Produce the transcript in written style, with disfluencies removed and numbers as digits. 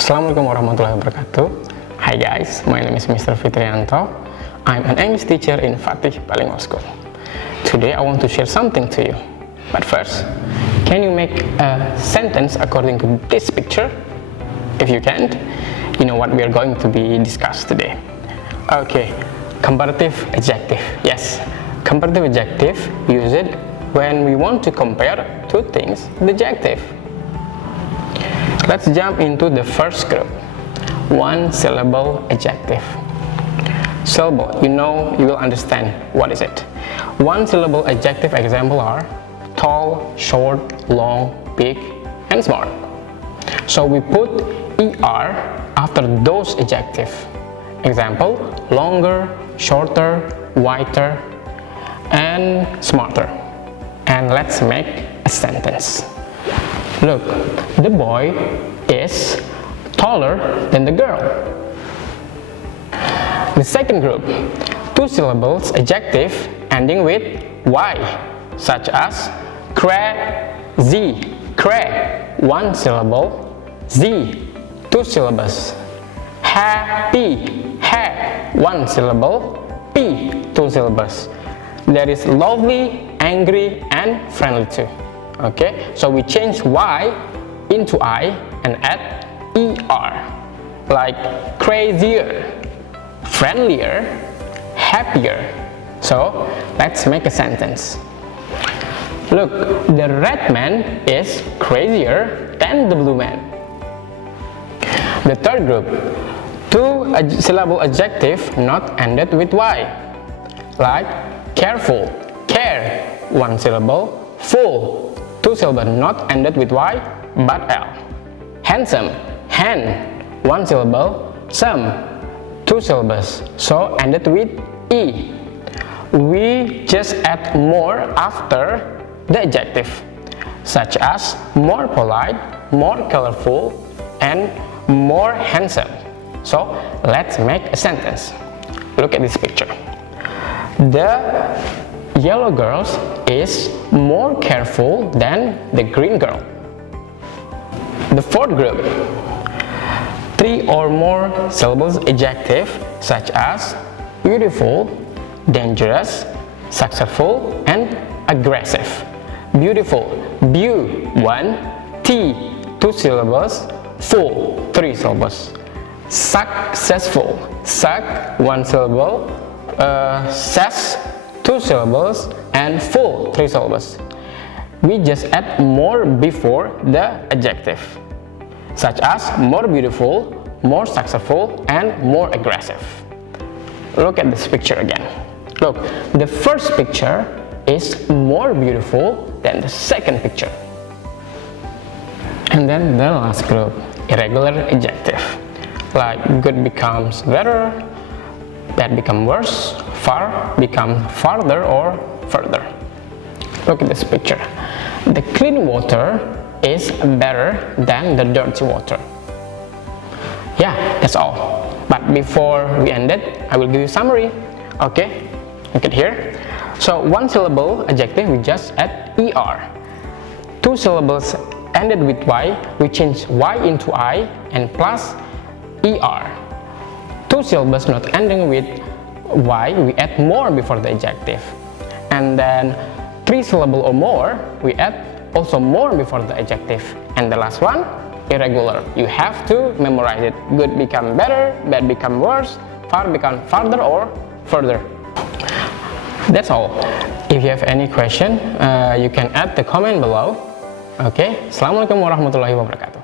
Assalamualaikum warahmatullahi wabarakatuh. Hi guys, my name is Mr. Fitriyanto. I'm an English teacher in Fatih Bilingual School. Today I want to share something to you. But first, can you make a sentence according to this picture? If you can't, you know what we are going to be discussed today. Okay, comparative adjective. Yes, comparative adjective use it when we want to compare two things with adjective. Let's jump into the first group. One syllable adjective. Syllable, you know, you will understand what is it. One syllable adjective example are tall, short, long, big, and smart. So we put er after those adjectives. Example, longer, shorter, whiter, and smarter. And let's make a sentence. Look, the boy is taller than the girl. The second group, two syllables adjective ending with y, such as crazy, one syllable, z, two syllables, happy, one syllable, p, two syllables. There is lovely, angry, and friendly too. Okay, so we change y into I and add er, like crazier, friendlier, happier. So let's make a sentence. Look, the red man is crazier than the blue man. The third group, two syllable adjective not ended with y, like careful, care, one syllable, full, two syllables not ended with y but l. Handsome, hand, one syllable, some, two syllables, so ended with e. We just add more after the adjective, such as more polite, more colorful, and more handsome. So let's make a sentence. Look at this picture. The yellow girl is more careful than the green girl. The fourth group, three or more syllables adjective such as beautiful, dangerous, successful, and aggressive. Beautiful, beau, one, t, two syllables, full, three syllables. Successful, suck, one syllable, sass, two syllables, and full, three syllables. We just add more before the adjective, such as more beautiful, more successful, and more aggressive. Look at this picture again. Look, the first picture is more beautiful than the second picture. And then the last group, irregular adjective, like good becomes better, bad becomes worse, far becomes farther or further. Look at this picture. The clean water is better than the dirty water. Yeah, that's all. But before we end it, I will give you a summary. Okay, look at here. So one syllable adjective, we just add er. Two syllables ended with y, we change y into I and plus er. Two syllables not ending with y, we add more before the adjective. And then three syllable or more, we add also more before the adjective. And the last one, irregular. You have to memorize it. Good become better, bad become worse, far become farther or further. That's all. If you have any question, you can add the comment below. Okay, Assalamualaikum warahmatullahi wabarakatuh.